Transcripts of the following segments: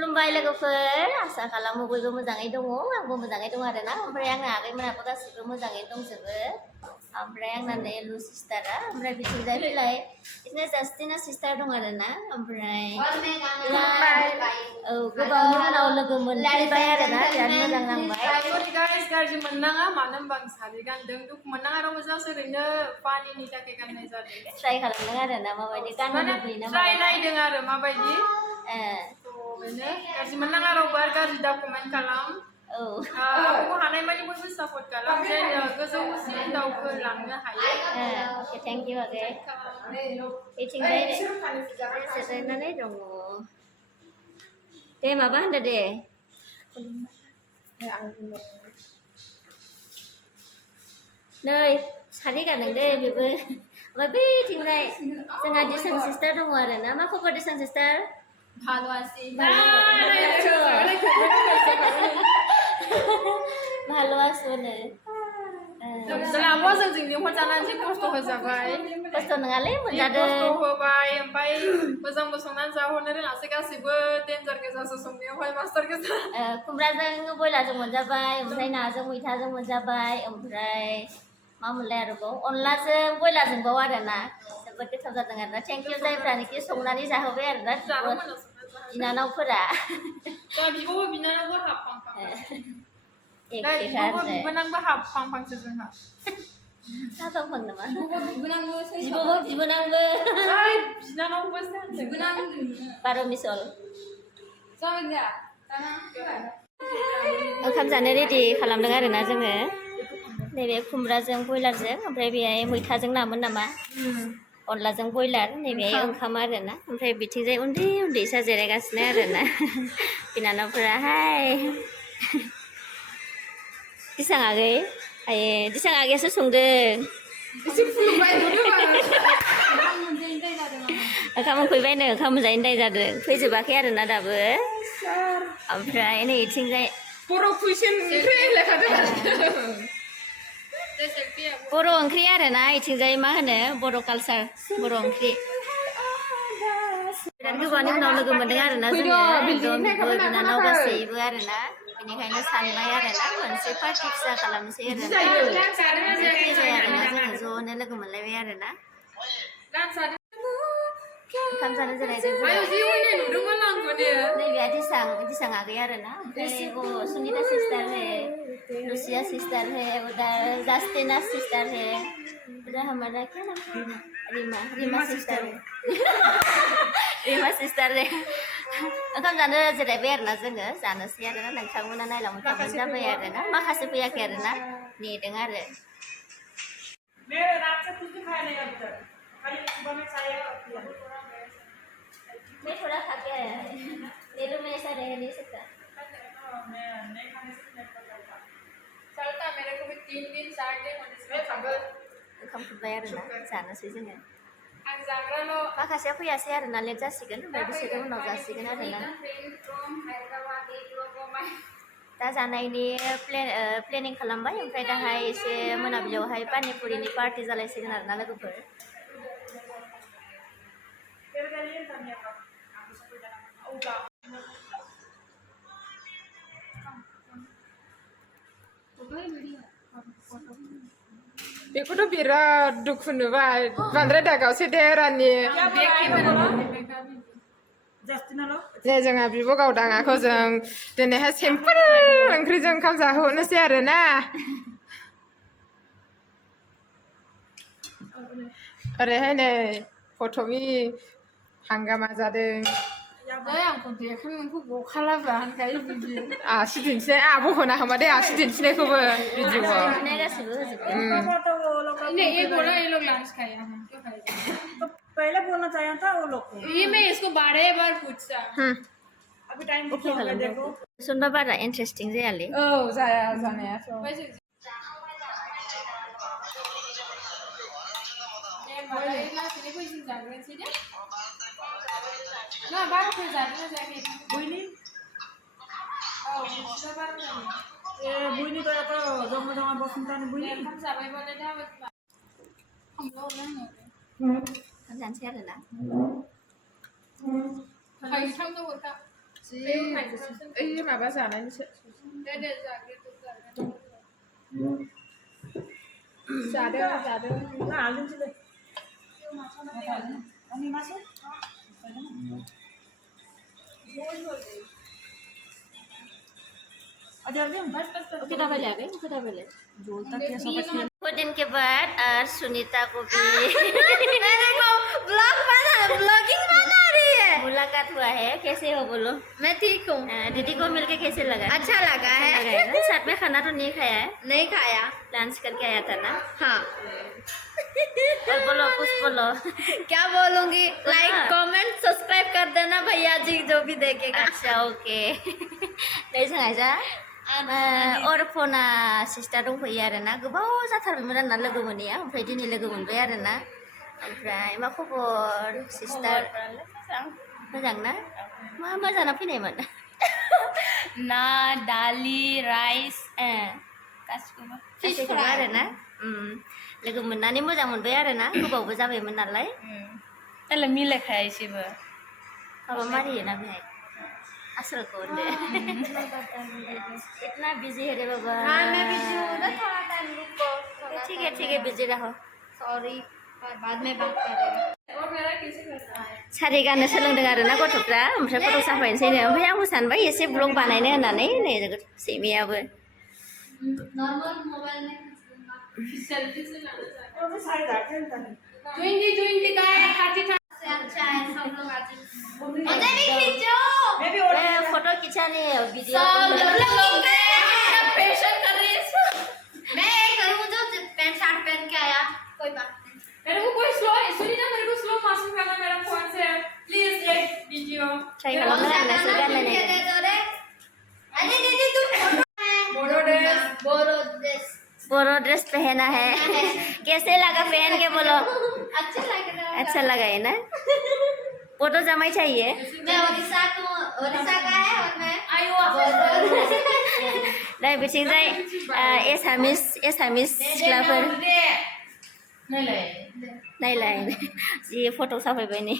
खुलुमबाय लोगोफोर आसा खालामो बयबो मोजाङै दङ आंबो मोजाङै दं आरोना ओमफ्राय आंना आगैमोनाबो गासिबो मोजाङै दंजोबो ओमफ्राय आंना नै लु सिस्टारा ओमफ्राय बिथिंजाय फैलाय बिदिनो जास्टिना सिस्टार दं आरोना ओमफ्राय औ गोबावनि उनाव लोगो मोनफैबाय आरोना बिराद मोजां नांबाय गाज्रि मोननाङा मानो होनबा आं सारि गानदों दुखु मोननाङा आरो मोजां ओरैनो पानिनि थाखाय गाननाय जादों ट्राइ खालामदों आरोना माबायदि गाननो लुबैयो ना ट्राइ नायदों आरो माबायदि बेनो गाज्रि मोननाङा रावबो आरो गाज्रि दा कमेन्ट खालाम आंखौ हानाय मानि बयबो सापर्ट खालाम जेन गोजौसिन दावखोलांनो हायो अके थेंक इउ आगै बिथिंजाय जिरायनानै दङ दे माबा होनदो दे नै सारि गानदों दे बेबो ओमफ्राय बैथिंजाय जोंहा दिसां सिस्टार दङ आरोना मा खबर दिसां सिस्टार ভালো আছি ভালো আছো नो जोंहाबो जोंजों लेंहर जानानै जि खस्थ' होजाबाय खस्थ' नङालै मोनजादों खस्थ' होबाय ओमफ्राय मोजांबो संनानै जाहोनो रोङासै गासिबो डेन्जार गोजासो संनायावहाय मास्टार गोजा खुमब्राजों बयलारजों मोनजाबाय ओमफ्राय नाजों मैथाजों मोनजाबाय ओमफ्राय मा मोनलाय आरोबाव अनलाजों बयलारजोंबाव आरोना जोबोद गोथाव जादों आरोना थेंक इउ जायफ्रानोखि संनानै जाहोबाय आरोना बिनानावफोरा बिब'बो बिनानावबो हाबहांहां एखेथार बिबोनांबो हाबहांहांसो जोंहा हाबहांहां नामा बिबोनांबो बिबोनांबो बिनानावबो बिबोनां 12 मिसल जाबाय दा ओंखाम जानो रेडि खालामदों आरोना जोङो नैबे खुमब्राजों बयलारजों ओमफ्राय बेहाय मैथाजों नामोन नामा अनलाजों बयलार नैबे ओंखाम आरोना ओमफ्राय बिथिंजाय उन्दै उन्दैसा जिरायगासिनो आरोना बिनानावफोरा हाय दिसां आगै आये दिसां आगैयासो संदों ओंखाम उखैबायनो ओंखाम मोनजायैनो दाय जादों फैजोबाखै आरोना दाबो ओमफ्राय नै इथिंजाय बर' कुइसन बर' ओंख्रि आरोना इथिंजाय मा होनो बर' कालचार बर' ओंख्रि बिराद गोबावनि उनाव लोगो मोनदों आरोना जोङो एकदम बिब' बिनानाव गासैबो आरोना बेनिखायनो सानबाय आरोना मोनसे पार्टि फिसा खालामनोसै आरोना फैबाय आरोना जोङो ज'नो लोगो मोनलायबाय आरोना ओंखाम जानो जिरायदों नैबेया दिसां आगै आरोना ओमफ्राय सुनिता सिस्टार है लुसिया सिस्टार है उधर जस्टिना सिस्टार है उधर हमारा क्या नाम रीमा सिस्टार रीमा सिस्टार है ओंखाम जानो जिरायबाय आरोना जोङो जानोसै आरोना नोंथांमोना नायलांबाय थाबानो जाबाय आरोना माखासे फैयाखै आरोना नेदों आरो मैं थोड़ा खा के आया है मेरे में ऐसा रह नहीं सकता चलता मेरे को भी 3 दिन 4 दिन ओंखाम खुरबाय आरोना जानोसै जोङो आं जाग्राल' माखासेया फैयासै आरोना लेट जासिगोन ओमफ्राय बिसोरो उनाव जासिगोन आरोना दा जानायनि प्लेनिं खालामबाय ओमफ्राय दाहाय एसे मोनाबिलियावहाय पानिपुरिनि पार्टि जालायसिगोन आरोना लोगोफोर बेखौथ' बिराद दुखु नुबाय बांद्राय दागावसै दे रानि जे जोंहा बिब' गावदाङाखौ जों दिनैहाय सिम्पोल ओंख्रिजों ओंखाम जाहोहरनोसै आरोना ओरैहाय नै फट'नि हांगामा जादों आंखौ देखाय नोंखौ बखालाब्रा होनखायो बिदि आसि दिन्थिनाय आब' होना खोमा दे आसि दिन्थिनायखौबो भिडिअ'आव गासिबो पहले बोलना चाहिए था वो लोग को ये मैं इसको बारे बार पूछता अभी टाइम अके खालामदों सुनबा बारा इन्टारेस्टिं जायालै औ जाया जानायाथ' बुईनी तो आता जमा जमा बसुंता ने बुईनी ओंखाम जानोसै आरोना ओइ माबा जानायनिसो जादों 나 알림 집에. 언니 마셔? अरे अभी हम बस कितना पहले आ गए कितना पहले जोलता क्या सब कुछ दिन के बाद और सुनीता को भी ब्लॉगिंग बना रही है। मुलाकात हुआ है। कैसे हो बोलो? मैं ठीक हूँ। दीदी को मिलके कैसे लगा? अच्छा लगा है। लगा है ना? साथ में खाना तो नहीं खाया है, नहीं खाया। लंच करके आया था ना। हाँ। और बोलो कुछ बोलो। क्या बोलूंगी? लाइक हाँ। कमेंट सब्सक्राइब कर देना भैया जी जो भी देखेगा। अच्छा ओके। नै जोंहा और फना सिस्टार दंफैयो आरोना गोबाव जाथारबायमोन आरोना लोगो मोनैया ओमफ्राय दिनै लोगो मोनबाय आरोना। ओमफ्राय मा खबर सिस्टार? मोजां ना? मा जाना फैनायमोन? ना दालि राइस गासैखौबो आरोना। लोगो मोननानै मोजां मोनबाय आरोना गोबावबो जाबायमोन नालाय। दालाय मिलायखाया एसेबो। माबा मारियोना बेहाय आसलखौ होनदो। इतना बिजी है रे बाबा। हाँ मैं बिजी हूँ ना थोड़ा टाइम रुको। ठीक है बिजी रहो। सॉरी और बाद में बात करेंगे। सारि गाननो सोलोंदों आरोना गथ'फ्रा ओमफ्राय फट' साफायनोसैनो ओमफ्राय आंबो सानबाय एसे ब्लग बानायनो होननानै नै सैमायाबो नॉर्मल मोबाइल में सेल्फी से वो भी साइड आते हैं 20 का है 30 से अच्छा है सब लोग आज अरे भी खींचो मैं भी फोटो खिंचाने वीडियो सब लोग फैशन कर रही है मैं करूँ जो पैंट शर्ट पहन के आया कोई बात नहीं मेरे को कोई स्लो सुनी ना मेरे को स्लो मोशन करना मेरा फोन से प्लीज एक वीडियो ट्राई खालामनो आरोना एसे गानलायनाय अरे दीदी तुम बोलो ड्रेस बोरो ड्रेस पहना है। कैसे लगा पहन के बोलो? अच्छा लग रहा है अच्छा लगा है ना? फोटो जमाई चाहिए। मैं ओडिशा का है और मैं नै बिथिंजाय एसामिस सिख्लाफोर नायलाय जि फट' साफायबाय नै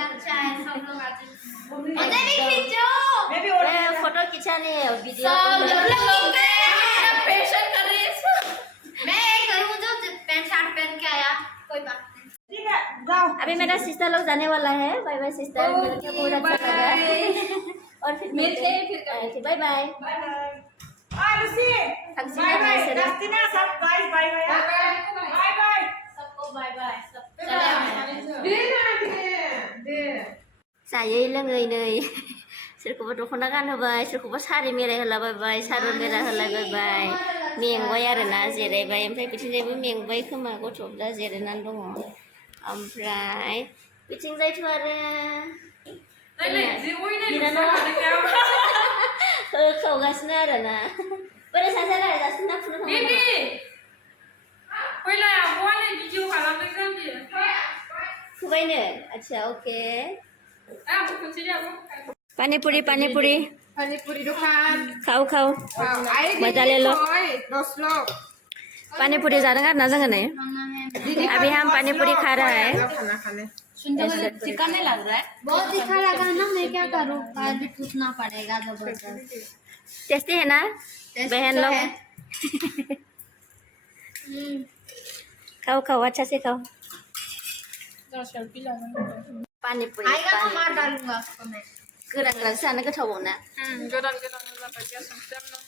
अच्छा है सब लोग आज अरे भी खींचो मैं भी फोटो खिंचाने वीडियो सब लोग फैशन कर रही है मैं करूँ जो पैंट शर्ट पहन के आया कोई बात नहीं ठीक है जाओ अभी मेरा सिस्टर लोग जाने वाला है। बाय बाय सिस्टर, मिलके बहुत अच्छा लगा। और फिर मिलते हैं फिर bye bye. Bye bye Lucy थक्सी बाय बाय से जस्टिना सब guys bye bye bye bye सबको बाय बाय सब जायै लोङै नै सोरखौबा दख'ना गानहोबाय सोरखौबा सारि मेराय होलाबायबाय सादर मेरा होलाबायबाय मेंबाय आरोना जिरायबाय ओमफ्राय बिथिंजायबो मेंबाय खोमा गथ'फ्रा जिरायनानै दङ। ओमफ्राय बिथिंजायथ' आरो होखावगासिनो आरोना बोरै सासे रायजासिनो ना फुनो फुबायनो अच्छा ओके पानीपुरी दुकान खाओ मजा ले लो। 10 लोग पानीपुरी जादों आरोना जोङो नै अभी हम पानीपुरी खा रहा है। खाना खाने चिकन नहीं लग रहा है बहुत तीखा लगा ना मैं क्या करूँ भी पूछना पड़ेगा जबरदस्त टेस्टी है ना बहन लोग? खाओ अच्छा से खाओ। पानीपुरी आएगा तो मार डालूंगा आपको मैं गोरान जानो गोथाव ना गोदान जाबाय गेस संस्टेमनो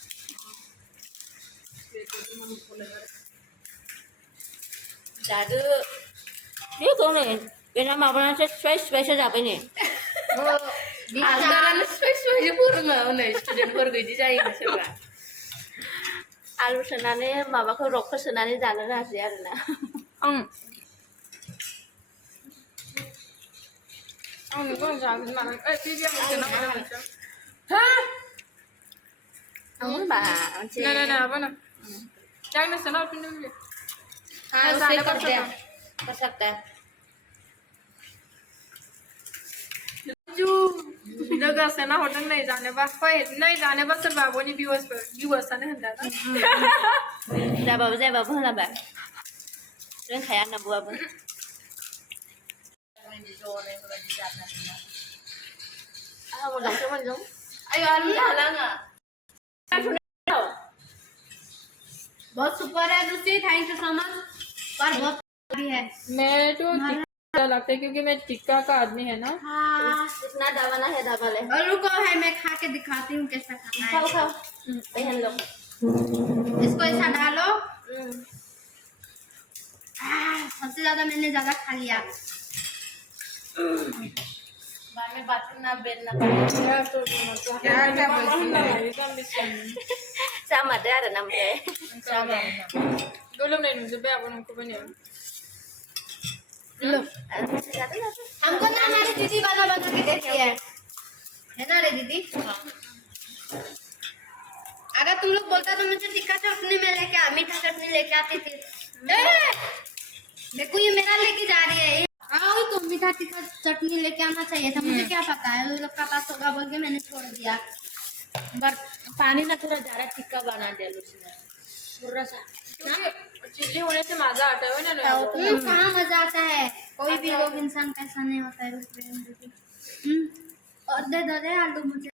जादो बेखौ नै बेना माबानासो स्पेस जाबाय नै आलु सोनानै माबाखौ रगखौ सोनानै जानो रोङासै आरोना होनबा कर सकता है लोगोसे ना हरदों नै जानोबा फै नै जानोबा सोरबा बयनि भिउवार्सआनो होनदा जाबाबो जायाबाबो होनाबा रोंखाया होनना बुवाबो một lần cho mình giống ayo halang बहुत सुपर है Lucy thank you so much पर बहुत भी है मैं तो टिक्का लगता है क्योंकि मैं टिक्का का आदमी है ना। हाँ जितना दबाना है दबा ले और रुको है मैं खा के दिखाती हूँ कैसा खाना खाओ है खाओ पहन लो इसको ऐसा डालो सबसे ज्यादा मैंने ज्यादा खा लिया बाद में बाथरूम ना बेलना क्या क्या बोलती है एकदम भी सुन sama ada namanya sama belum nih nunggu be abang aku punya belum हमको ना हमारी दीदी बना बना के देती है ना रे दीदी अगर तुम लोग बोलता तो मुझे तीखा चटनी में लेके मीठा चटनी लेके आती थी देखो ये मेरा लेके जा रही है आओ तो मीठा तीखा चटनी लेके आना चाहिए था मुझे क्या पता है उन लोग का पास होगा बोल के मैंने छोड़ दिया बर पानी ना थोड़ा ज़्यादा टिक्का बना दे लो थोड़ा सा चिल्ली होने से मजा आता है ना कहाँ मजा आता है कोई भी लोग इंसान कैसा नहीं होता है और दे दो रे आलू मुझे